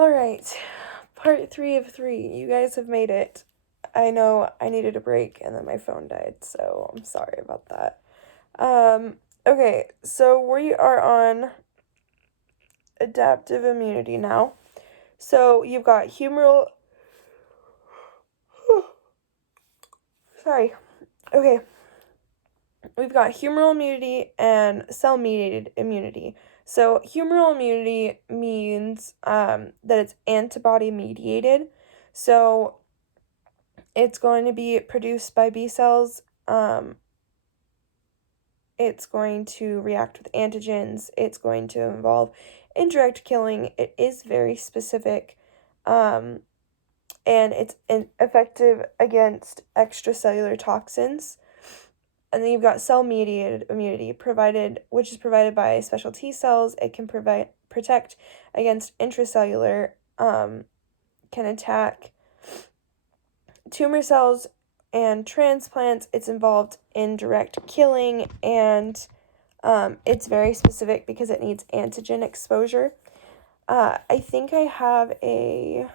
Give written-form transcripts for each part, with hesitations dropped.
Alright, part 3 of 3. You guys have made it. I know I needed a break and then my phone died, so I'm sorry about that. Okay, so we are on adaptive immunity now. So you've got humoral. Sorry. Okay. We've got humoral immunity and cell-mediated immunity. So humoral immunity means that it's antibody-mediated. So it's going to be produced by B cells. It's going to react with antigens. It's going to involve indirect killing. It is very specific. And it's effective against extracellular toxins. And then you've got cell-mediated immunity, which is provided by special T cells. It can protect against intracellular, can attack tumor cells and transplants. It's involved in direct killing, and it's very specific because it needs antigen exposure. I think I have a...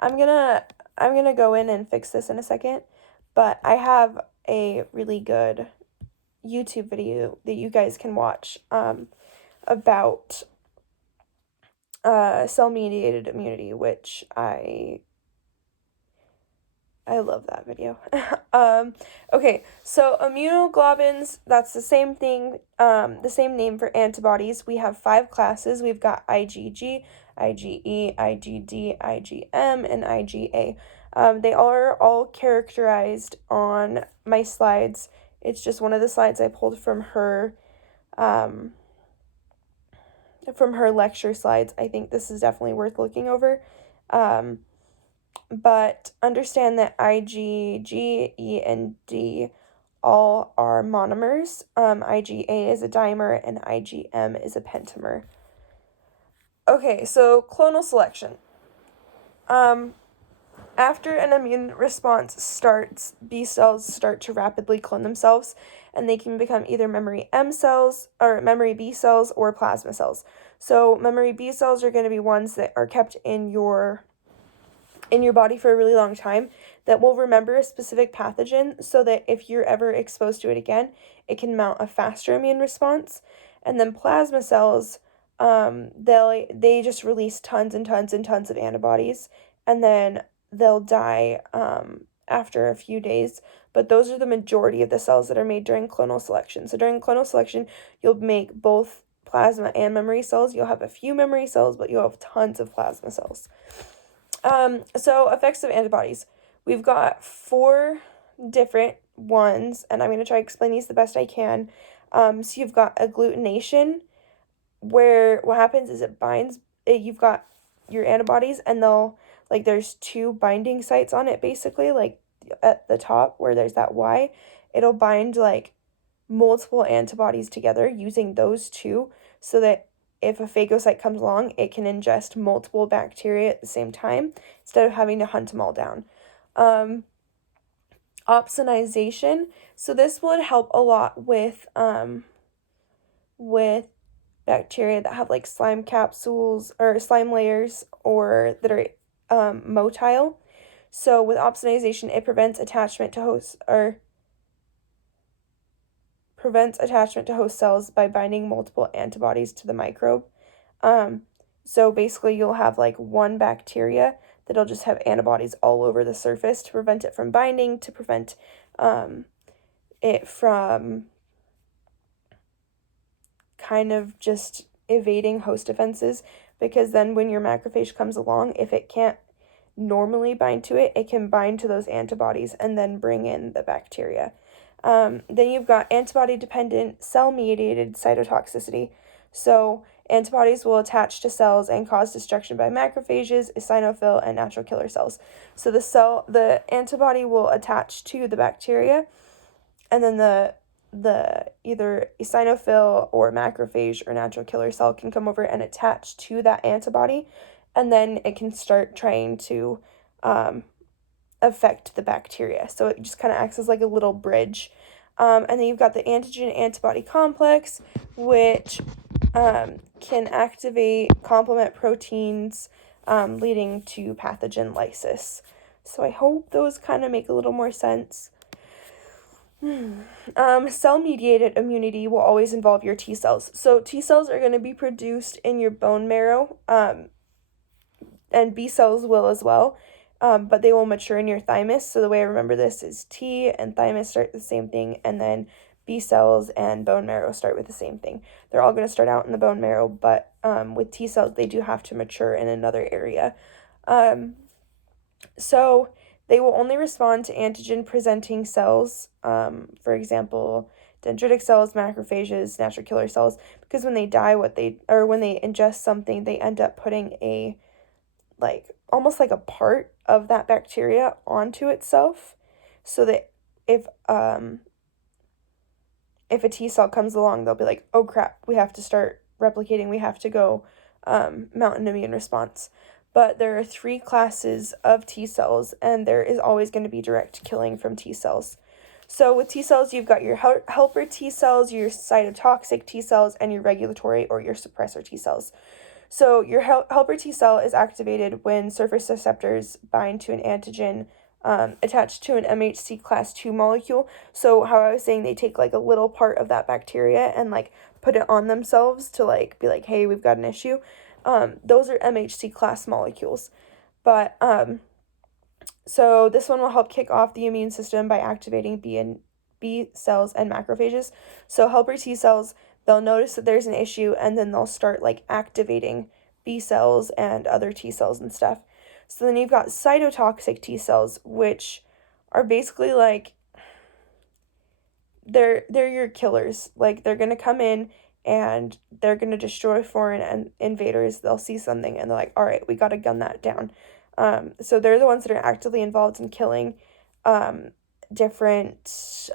I'm gonna go in and fix this in a second, but I have a really good YouTube video that you guys can watch about cell-mediated immunity, which I love that video. Okay, so immunoglobulins, that's the same thing, the same name for antibodies. We have 5 classes. We've got IgG, IgE, IgD, IgM, and IgA. They are all characterized on my slides. It's just one of the slides I pulled from her lecture slides. I think this is definitely worth looking over. But understand that Ig, G, E, and D all are monomers. IgA is a dimer, and IgM is a pentamer. Okay, so clonal selection. After an immune response starts, B cells start to rapidly clone themselves, and they can become either memory M cells, or memory B cells, or plasma cells. So memory B cells are going to be ones that are kept in your body for a really long time that will remember a specific pathogen so that if you're ever exposed to it again, it can mount a faster immune response. And then plasma cells, they just release tons and tons and tons of antibodies, and then they'll die after a few days. But those are the majority of the cells that are made during clonal selection. So during clonal selection, you'll make both plasma and memory cells. You'll have a few memory cells, but you'll have tons of plasma cells. So effects of antibodies. We've got 4 different ones, and I'm going to try to explain these the best I can. So you've got agglutination, where what happens is you've got your antibodies, and there's 2 binding sites on it, basically, like at the top where there's that Y. It'll bind multiple antibodies together using those 2, so that if a phagocyte comes along, it can ingest multiple bacteria at the same time instead of having to hunt them all down. Opsonization. So this would help a lot with bacteria that have slime capsules or slime layers or that are motile. So with opsonization, it prevents attachment to host cells by binding multiple antibodies to the microbe. So basically you'll have one bacteria that'll just have antibodies all over the surface to prevent it from binding, to prevent it from kind of just evading host defenses, because then when your macrophage comes along, if it can't normally bind to it, it can bind to those antibodies and then bring in the bacteria. Then you've got antibody-dependent cell-mediated cytotoxicity. So antibodies will attach to cells and cause destruction by macrophages, eosinophil, and natural killer cells. So the antibody will attach to the bacteria, and then the either eosinophil or macrophage or natural killer cell can come over and attach to that antibody, and then it can start trying to affect the bacteria. So it just kind of acts as like a little bridge. And then you've got the antigen-antibody complex, which can activate complement proteins, leading to pathogen lysis. So I hope those kind of make a little more sense. Cell-mediated immunity will always involve your T cells. So T cells are going to be produced in your bone marrow, and B cells will as well, but they will mature in your thymus. So the way I remember this is T and thymus start the same thing, and then B cells and bone marrow start with the same thing. They're all going to start out in the bone marrow, but with T cells, they do have to mature in another area. So they will only respond to antigen-presenting cells, for example, dendritic cells, macrophages, natural killer cells, because when they die, when they ingest something, they end up putting a, like, almost like a part of that bacteria onto itself, so that if a T cell comes along, they'll be like, oh crap, we have to start replicating, we have to go mount an immune response. But there are 3 classes of T cells, and there is always going to be direct killing from T cells. So with T cells, you've got your helper T cells, your cytotoxic T cells, and your regulatory or your suppressor T cells. So your helper T cell is activated when surface receptors bind to an antigen attached to an MHC class 2 molecule. So how I was saying, they take like a little part of that bacteria and like put it on themselves to like be like, hey, we've got an issue. Those are MHC class molecules. But so this one will help kick off the immune system by activating B cells and macrophages. So helper T cells, they'll notice that there's an issue, and then they'll start like activating B cells and other T cells and stuff. So then you've got cytotoxic T cells, which are basically like, they're your killers. Like, they're gonna come in and they're gonna destroy foreign invaders. They'll see something and they're like, all right, we gotta gun that down. So they're the ones that are actively involved in killing different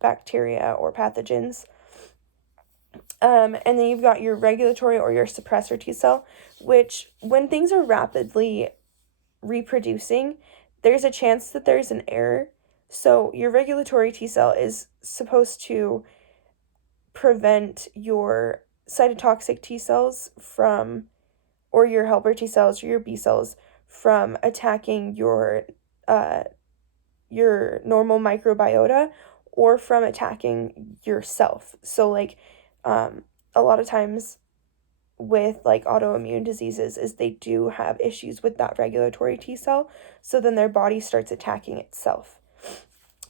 bacteria or pathogens. And then you've got your regulatory or your suppressor T cell, which when things are rapidly reproducing, there's a chance that there's an error. So your regulatory T cell is supposed to prevent your cytotoxic T cells from, or your helper T cells or your B cells from attacking your normal microbiota, or from attacking yourself. So like a lot of times with like autoimmune diseases is they do have issues with that regulatory T cell, so then their body starts attacking itself.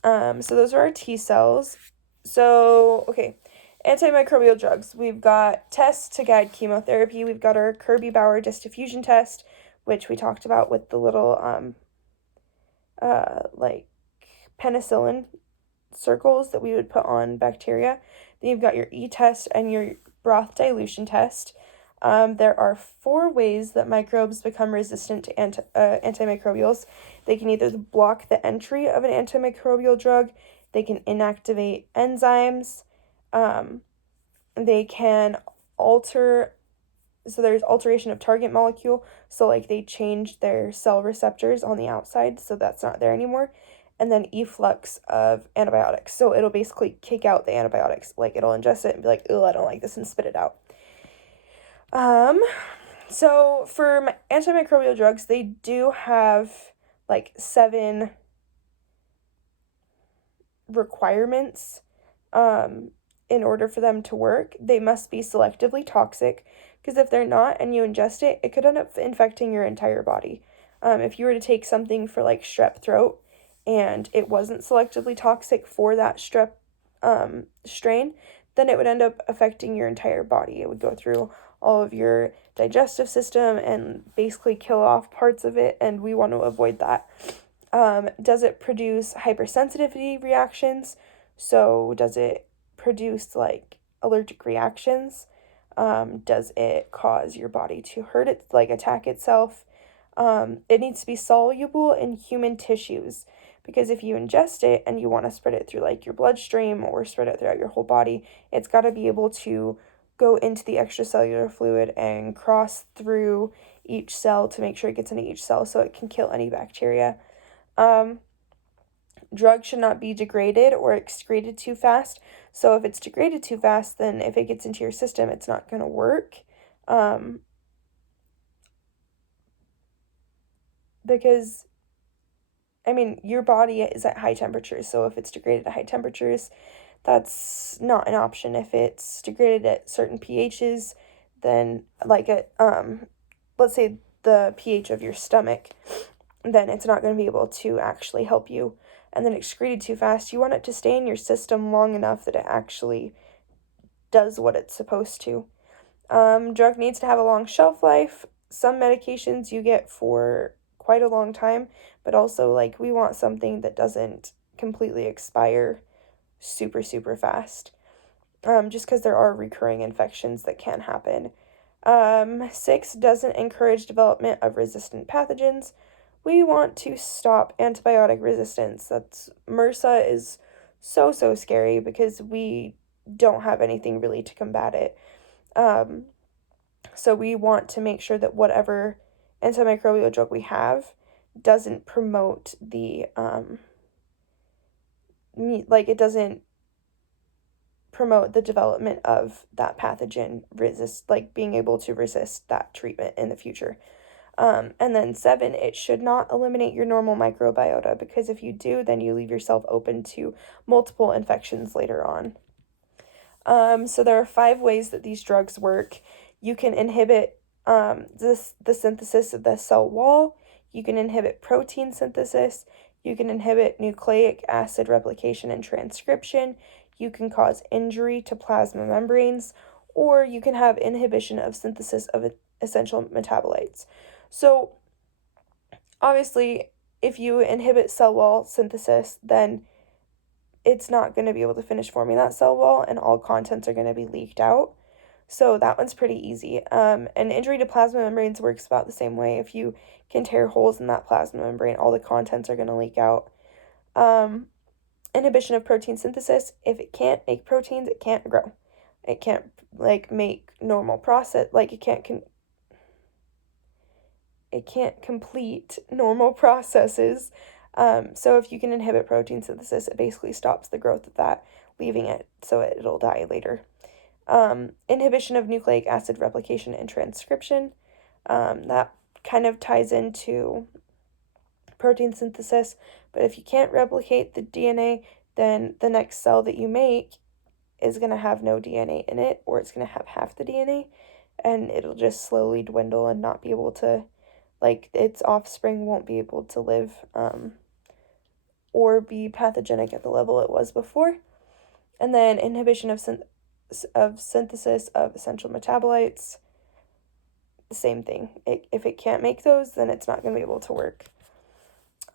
So those are our T cells. So okay, antimicrobial drugs. We've got tests to guide chemotherapy. We've got our Kirby-Bauer distaffusion test, which we talked about with the little like penicillin circles that we would put on bacteria. Then you've got your E-test and your broth dilution test. There are 4 ways that microbes become resistant to antimicrobials. They can either block the entry of an antimicrobial drug, they can inactivate enzymes, they can alter, so there's alteration of target molecule, so like they change their cell receptors on the outside, so that's not there anymore. And then efflux of antibiotics, so it'll basically kick out the antibiotics, like it'll ingest it and be like, oh, I don't like this, and spit it out. So for antimicrobial drugs, they do have like 7 requirements in order for them to work. They must be selectively toxic, because if they're not and you ingest it, it could end up infecting your entire body. If you were to take something for like strep throat and it wasn't selectively toxic for that strep strain, then it would end up affecting your entire body. It would go through all of your digestive system and basically kill off parts of it, and we want to avoid that. Does it produce hypersensitivity reactions? So does it produce like allergic reactions? Does it cause your body to hurt it, like attack itself? It needs to be soluble in human tissues, because if you ingest it and you want to spread it through like your bloodstream or spread it throughout your whole body, it's got to be able to go into the extracellular fluid and cross through each cell to make sure it gets into each cell so it can kill any bacteria. Drugs should not be degraded or excreted too fast. So if it's degraded too fast, then if it gets into your system, it's not going to work. Because, I mean, your body is at high temperatures. So if it's degraded at high temperatures, that's not an option. If it's degraded at certain pHs, then like at let's say the pH of your stomach, then it's not going to be able to actually help you. And then excreted too fast, you want it to stay in your system long enough that it actually does what it's supposed to. Drug needs to have a long shelf life. Some medications you get for quite a long time, but also like we want something that doesn't completely expire super, super fast. Just because there are recurring infections that can happen. 6, doesn't encourage development of resistant pathogens. We want to stop antibiotic resistance. MRSA is so, so scary because we don't have anything really to combat it. So we want to make sure that whatever antimicrobial drug we have doesn't promote it doesn't promote the development of that pathogen, being able to resist that treatment in the future. And then 7, it should not eliminate your normal microbiota, because if you do, then you leave yourself open to multiple infections later on. So there are 5 ways that these drugs work. You can inhibit the synthesis of the cell wall. You can inhibit protein synthesis. You can inhibit nucleic acid replication and transcription. You can cause injury to plasma membranes, or you can have inhibition of synthesis of essential metabolites. So obviously, if you inhibit cell wall synthesis, then it's not going to be able to finish forming that cell wall, and all contents are going to be leaked out. So that one's pretty easy. And injury to plasma membranes works about the same way. If you can tear holes in that plasma membrane, all the contents are going to leak out. Inhibition of protein synthesis. If it can't make proteins, it can't grow. It can't make normal process. It can't complete normal processes. So if you can inhibit protein synthesis, it basically stops the growth of that, leaving it so it'll die later. Inhibition of nucleic acid replication and transcription. That kind of ties into protein synthesis, but if you can't replicate the DNA, then the next cell that you make is going to have no DNA in it, or it's going to have half the DNA, and it'll just slowly dwindle and not be able to, its offspring won't be able to live or be pathogenic at the level it was before. And then inhibition of synthesis of essential metabolites. The same thing. If it can't make those, then it's not going to be able to work.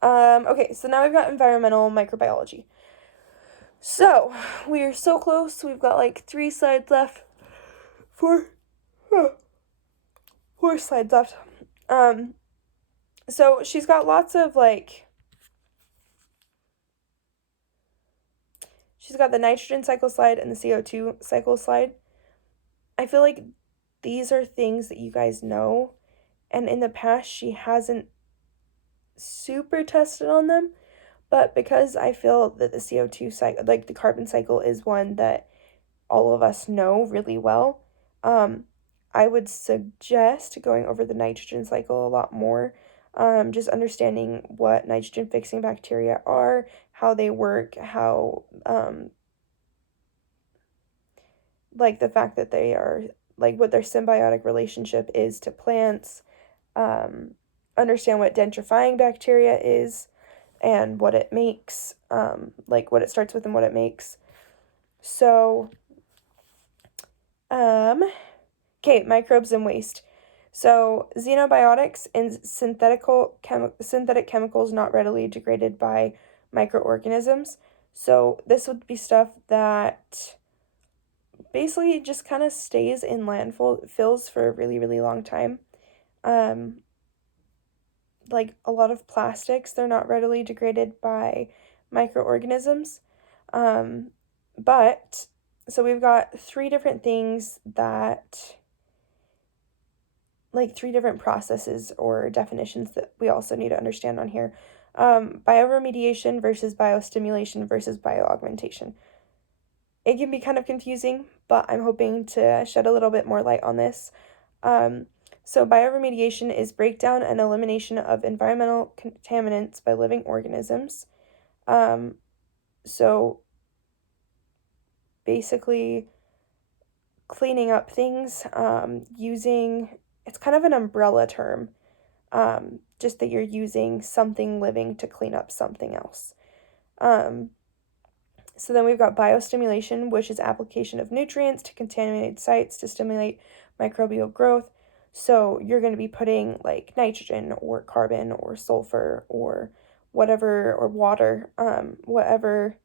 Okay, so now we've got environmental microbiology. So, we are so close. We've got 3 slides left. 4 slides left. So she's got lots of she's got the nitrogen cycle slide and the CO2 cycle slide. I feel like these are things that you guys know, and in the past she hasn't super tested on them, but because I feel that the CO2 cycle, the carbon cycle, is one that all of us know really well, I would suggest going over the nitrogen cycle a lot more, just understanding what nitrogen fixing bacteria are, how they work, how the fact that they are what their symbiotic relationship is to plants, understand what denitrifying bacteria is and what it makes, what it starts with and what it makes. So, okay, microbes and waste. So, xenobiotics and synthetic chemicals not readily degraded by microorganisms. So, this would be stuff that basically just kind of stays in landfills for a really, really long time. A lot of plastics, they're not readily degraded by microorganisms. But, so we've got 3 different things that, 3 different processes or definitions that we also need to understand on here. Bioremediation versus biostimulation versus bioaugmentation. It can be kind of confusing, but I'm hoping to shed a little bit more light on this. So bioremediation is breakdown and elimination of environmental contaminants by living organisms. So basically cleaning up things, it's kind of an umbrella term, just that you're using something living to clean up something else. So then we've got biostimulation, which is application of nutrients to contaminated sites to stimulate microbial growth. So you're going to be putting like nitrogen or carbon or sulfur or whatever, or water, whatever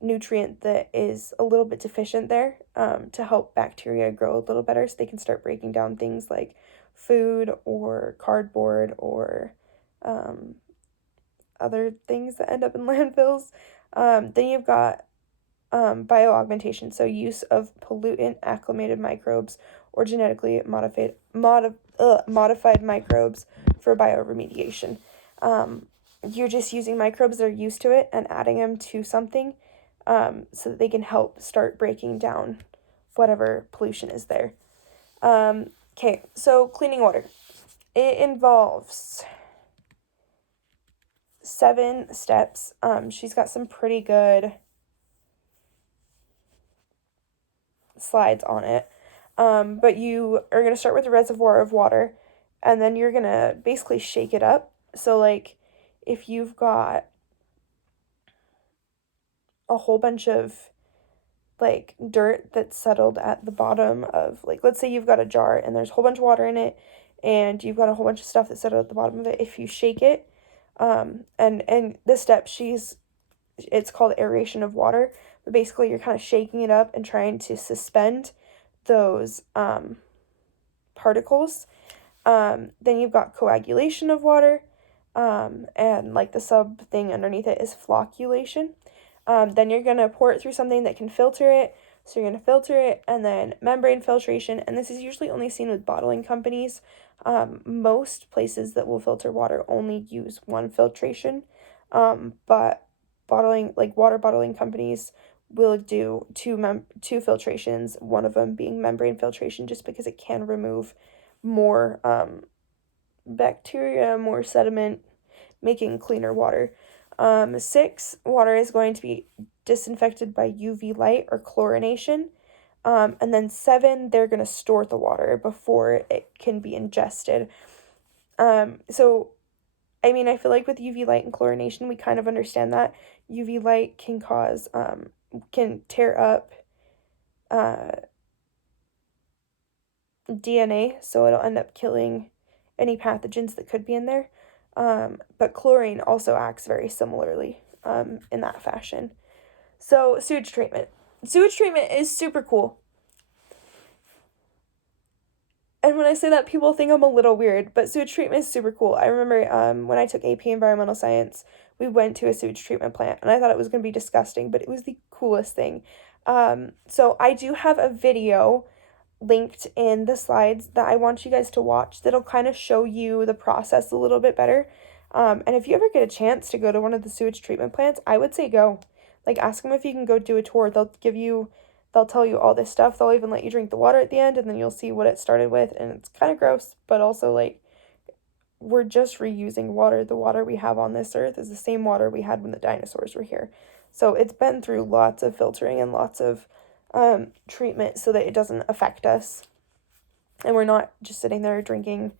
nutrient that is a little bit deficient there, to help bacteria grow a little better so they can start breaking down things like food or cardboard or other things that end up in landfills. Then you've got bioaugmentation, so use of pollutant acclimated microbes or genetically modified microbes for bioremediation. You're just using microbes that are used to it and adding them to something, so that they can help start breaking down whatever pollution is there. Okay, so cleaning water. It involves 7 steps. She's got some pretty good slides on it. But you are going to start with a reservoir of water, and then you're going to basically shake it up. So, like, if you've got a whole bunch of like dirt that's settled at the bottom of, like, let's say you've got a jar and there's a whole bunch of water in it, and you've got a whole bunch of stuff that's settled at the bottom of it. If you shake it, and this step, it's called aeration of water, but basically you're kind of shaking it up and trying to suspend those particles. Then you've got coagulation of water, and like the sub thing underneath it is flocculation. Then you're going to pour it through something that can filter it. So you're going to filter it, and then membrane filtration. And this is usually only seen with bottling companies. Most places that will filter water only use one filtration. But water bottling companies will do two filtrations, one of them being membrane filtration, just because it can remove more bacteria, more sediment, making cleaner water. 6, water is going to be disinfected by UV light or chlorination. And then 7, they're going to store the water before it can be ingested. So, I mean, I feel like with UV light and chlorination, we kind of understand that. UV light can can tear up DNA, so it'll end up killing any pathogens that could be in there. But chlorine also acts very similarly in that fashion. So, sewage treatment. Sewage treatment is super cool. And when I say that, people think I'm a little weird, but sewage treatment is super cool. I remember when I took AP Environmental Science, we went to a sewage treatment plant, and I thought it was going to be disgusting, but it was the coolest thing. So I do have a video linked in the slides that I want you guys to watch that'll kind of show you the process a little bit better. And if you ever get a chance to go to one of the sewage treatment plants, I would say go. Like, ask them if you can go do a tour. They'll tell you all this stuff. They'll even let you drink the water at the end, and then you'll see what it started with. And it's kind of gross, but also, like, we're just reusing water. The water we have on this earth is the same water we had when the dinosaurs were here. So it's been through lots of filtering and lots of treatment so that it doesn't affect us. And we're not just sitting there drinking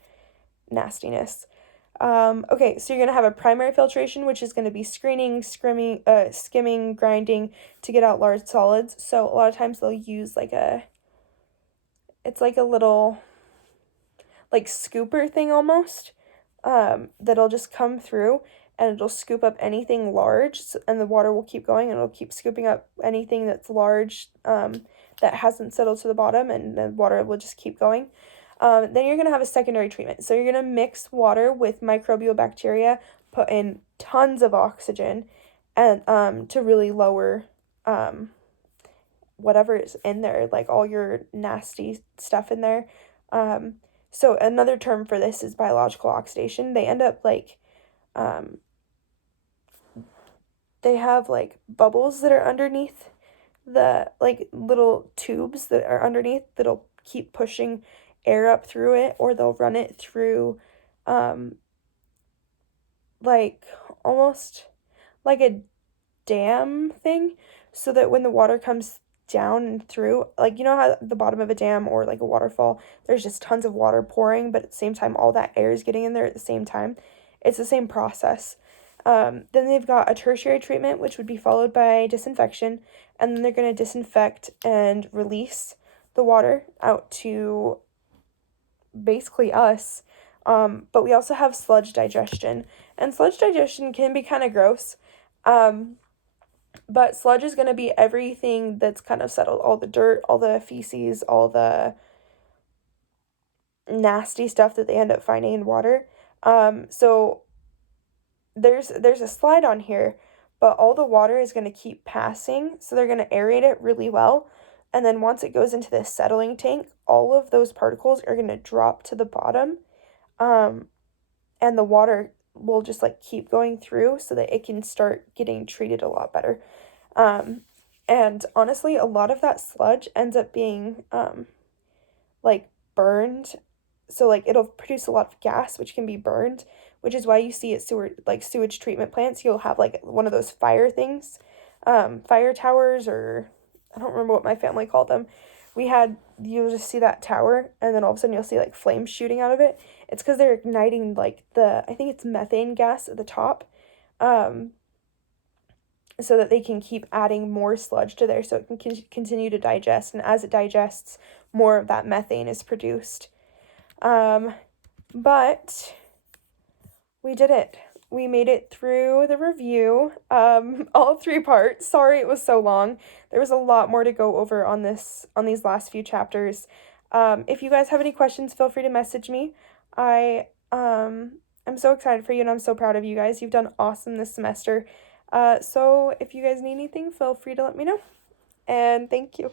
nastiness. Okay, so you're going to have a primary filtration, which is going to be screening, skimming, grinding to get out large solids. So a lot of times they'll use it's like a little, like, scooper thing almost, that'll just come through and it'll scoop up anything large, and the water will keep going and it'll keep scooping up anything that's large, that hasn't settled to the bottom, and the water will just keep going. Then you're going to have a secondary treatment. So you're going to mix water with microbial bacteria, put in tons of oxygen, and to really lower whatever is in there, like all your nasty stuff in there. So another term for this is biological oxidation. They end up like they have like bubbles that are underneath the like little tubes that are underneath that'll keep pushing air up through it, or they'll run it through um like almost like a dam thing, so that when the water comes down and through, like, you know how at the bottom of a dam or like a waterfall, there's just tons of water pouring, but at the same time all that air is getting in there at the same time. It's the same process. Then they've got a tertiary treatment, which would be followed by disinfection, and then they're going to disinfect and release the water out to basically us. But we also have sludge digestion, and sludge digestion can be kind of gross. But sludge is going to be everything that's kind of settled, all the dirt, all the feces, all the nasty stuff that they end up finding in water. So there's a slide on here, but all the water is going to keep passing, so they're going to aerate it really well. And then once it goes into this settling tank, all of those particles are going to drop to the bottom. And the water will just like keep going through so that it can start getting treated a lot better. And honestly, a lot of that sludge ends up being like burned. So like it'll produce a lot of gas which can be burned, which is why you see at sewage treatment plants, you'll have like one of those fire things, fire towers, or I don't remember what my family called them. You'll just see that tower, and then all of a sudden you'll see like flames shooting out of it. It's because they're igniting like I think it's methane gas at the top, so that they can keep adding more sludge to there so it can continue to digest. And as it digests, more of that methane is produced. But we did it. We made it through the review, all 3 parts. Sorry it was so long. There was a lot more to go over on these last few chapters. If you guys have any questions, feel free to message me. I'm so excited for you, and I'm so proud of you guys. You've done awesome this semester. So if you guys need anything, feel free to let me know. And thank you.